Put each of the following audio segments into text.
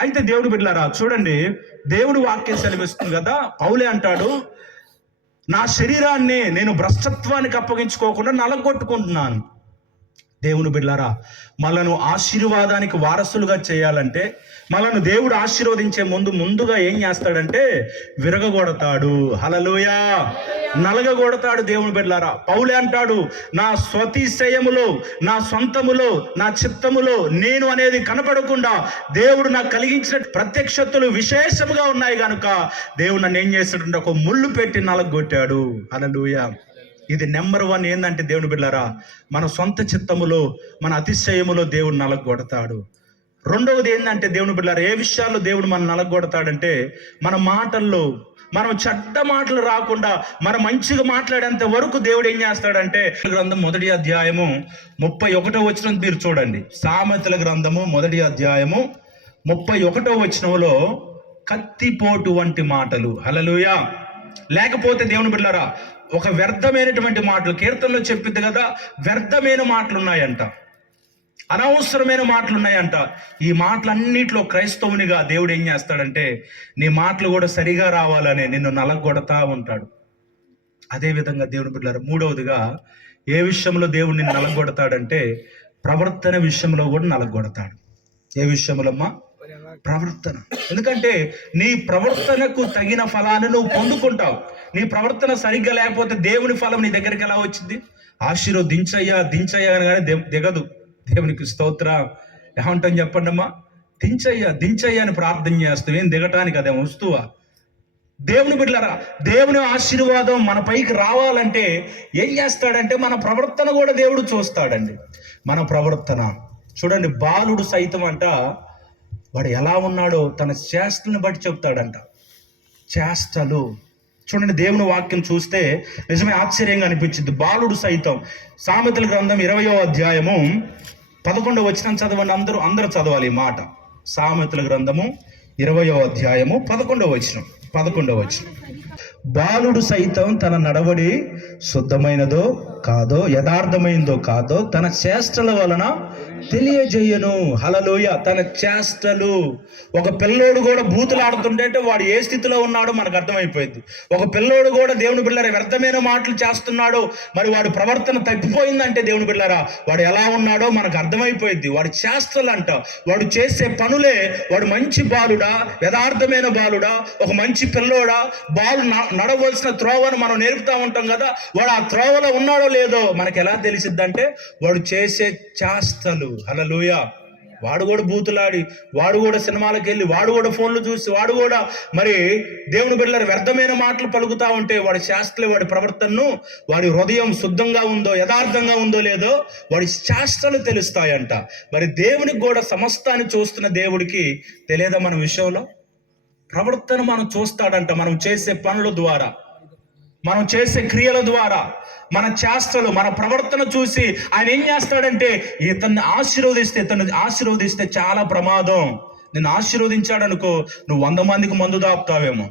అయితే దేవుడు బిడ్డలారా చూడండి దేవుడు వాక్యం సెలవిస్తుంది కదా పౌలే అంటాడు నా శరీరాన్ని నేను భ్రష్టత్వానికి అప్పగించుకోకుండా నలగొట్టుకుంటున్నాను. దేవుని బిడ్డారా మనను ఆశీర్వాదానికి వారసులుగా చేయాలంటే మనను దేవుడు ఆశీర్వదించే ముందు ముందుగా ఏం చేస్తాడంటే విరగగొడతాడు. హలలుయా నలగగొడతాడు దేవుని బిడ్డారా పౌలే అంటాడు నా స్వతిశయములో నా సొంతములో నా చిత్తములో నేను అనేది కనపడకుండా దేవుడు నాకు కలిగించిన ప్రత్యక్షతలు విశేషముగా ఉన్నాయి కనుక దేవుడు నన్ను ఏం చేస్తాడంటే ఒక ముళ్ళు పెట్టి నలగొట్టాడు. హలలుయా ఇది నెంబర్ వన్ ఏంటంటే దేవుని బిడ్డారా మన సొంత చిత్తములో మన అతిశయములో దేవుడు నలగొడతాడు. రెండవది ఏంటంటే దేవుని బిడ్డారా ఏ విషయాల్లో దేవుడు మన నలగొడతాడంటే మన మాటల్లో మనం చెడ్డ మాటలు రాకుండా మనం మంచిగా మాట్లాడేంత వరకు దేవుడు ఏం చేస్తాడంటే గ్రంథం మొదటి అధ్యాయము ముప్పై ఒకటో వచ్చిన మీరు చూడండి. సామెతల గ్రంథము మొదటి అధ్యాయము ముప్పై ఒకటో వచనంలో కత్తిపోటు వంటి మాటలు. హలలుయా లేకపోతే దేవుని బిడ్డారా ఒక వ్యర్థమైనటువంటి మాటలు కీర్తనలో చెప్పింది కదా వ్యర్థమైన మాటలు ఉన్నాయంట అనవసరమైన మాటలు ఉన్నాయంట ఈ మాటలన్నిటిలో క్రైస్తవునిగా దేవుడు ఏం చేస్తాడంటే నీ మాటలు కూడా సరిగా రావాలని నిన్ను నలగొడతా ఉంటాడు. అదేవిధంగా దేవుని బిడ్డారు మూడవదిగా ఏ విషయంలో దేవుడు నిన్ను నలగొడతాడంటే ప్రవర్తన విషయంలో కూడా నలగొడతాడు. ఏ విషయంలో అమ్మా ప్రవర్తన. ఎందుకంటే నీ ప్రవర్తనకు తగిన ఫలాన్ని నువ్వు పొందుకుంటావు. నీ ప్రవర్తన సరిగ్గా లేకపోతే దేవుని ఫలం నీ దగ్గరికి ఎలా వచ్చింది? ఆశీర్వ దించయ్యా దించయ్యా అనగానే దే- దిగదు. దేవునికి స్తోత్ర. ఏమంటాం చెప్పండి అమ్మా? దించయ్యా దించయ్యా అని ప్రార్థన చేస్తావు ఏం దిగటానికి అదే వస్తువా? దేవుని బిడ్డలరా దేవుని ఆశీర్వాదం మన పైకి రావాలంటే ఏం చేస్తాడంటే మన ప్రవర్తన కూడా దేవుడు చూస్తాడండి. మన ప్రవర్తన. చూడండి బాలుడు సైతం అంట వాడు ఎలా ఉన్నాడో తన చేష్టలను బట్టి చెప్తాడంట చేష్టలు. చూడండి దేవుని వాక్యం చూస్తే నిజమే ఆశ్చర్యంగా అనిపించింది. బాలుడు సైతం సామెతల గ్రంథం ఇరవయో అధ్యాయము పదకొండవ వచ్చిన చదవండి. అందరూ అందరూ చదవాలి ఈ మాట. సామెతల గ్రంథము ఇరవయో అధ్యాయము పదకొండవ వచనం పదకొండవ వచనం. బాలుడు సైతం తన నడవడి శుద్ధమైనదో కాదో యథార్థమైందో కాదో తన చేష్టల వలన తెలియజేయను. హలలోయ తన చేష్టలు. ఒక పిల్లోడు కూడా బూతులు ఆడుతుంటే వాడు ఏ స్థితిలో ఉన్నాడో మనకు అర్థమైపోయింది. ఒక పిల్లోడు కూడా దేవుని బిళ్ళర వ్యర్థమైన మాటలు చేస్తున్నాడో మరి వాడు ప్రవర్తన తప్పిపోయిందంటే దేవుని బిళ్ళరా వాడు ఎలా ఉన్నాడో మనకు అర్థమైపోయింది. వాడు చేష్టలు అంట వాడు చేసే పనులే వాడు మంచి బాలుడా యథార్థమైన బాలుడా ఒక మంచి పిల్లోడా బాలు నడవలసిన త్రోవను మనం నేర్పుతా ఉంటాం కదా వాడు ఆ త్రోవలో ఉన్నాడో లేదో మనకి ఎలా తెలిసిద్దంటే వాడు చేసే చేస్తలు హలలుయ వాడు కూడా బూతులాడి వాడు కూడా సినిమాలకు వెళ్ళి వాడు కూడా ఫోన్లు చూసి వాడు కూడా మరి దేవుని బిడ్డలు వ్యర్థమైన మాటలు పలుకుతా ఉంటే వాడి శాస్త్రలు వాడి ప్రవర్తనను వాడి హృదయం శుద్ధంగా ఉందో యథార్థంగా ఉందో లేదో వాడి శాస్త్రాలు తెలుస్తాయంట. మరి దేవునికి కూడా సమస్తాన్ని చూస్తున్న దేవుడికి తెలియదా మన విషయంలో? ప్రవర్తన మనం చూస్తాడంట మనం చేసే పనుల ద్వారా. మనం చేసే క్రియల ద్వారా. మన చేష్టలు మన ప్రవర్తన చూసి ఆయన ఏం చేస్తాడంటే ఇతన్ని ఆశీర్వదిస్తే ఇతను ఆశీర్వదిస్తే చాలా ప్రమాదం. నేను ఆశీర్వదించాడనుకో నువ్వు వంద మందికి మందు దాపుతావేమో.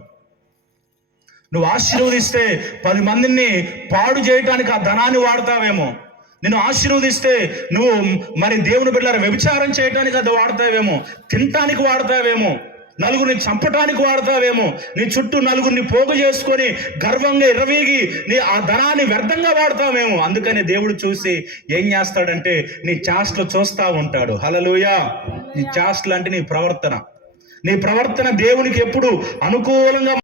నువ్వు ఆశీర్వదిస్తే పది మందిని పాడు చేయటానికి ఆ ధనాన్ని వాడతావేమో. నేను ఆశీర్వదిస్తే నువ్వు మరి దేవుని బిడ్డల వ్యభిచారం చేయటానికి అది వాడతావేమో. తినటానికి వాడతావేమో. నలుగురిని చంపటానికి వాడతావేమో. నీ చుట్టూ నలుగురిని పోగు చేసుకొని గర్వంగా ఇరవీగి నీ ఆ ధనాన్ని వ్యర్థంగా వాడతామేమో అందుకని దేవుడు చూసి ఏం చేస్తాడంటే నీ చాస్ట్లు చూస్తా ఉంటాడు. హలలుయా నీ చాస్ట్లు అంటే నీ ప్రవర్తన. నీ ప్రవర్తన దేవునికి ఎప్పుడు అనుకూలంగా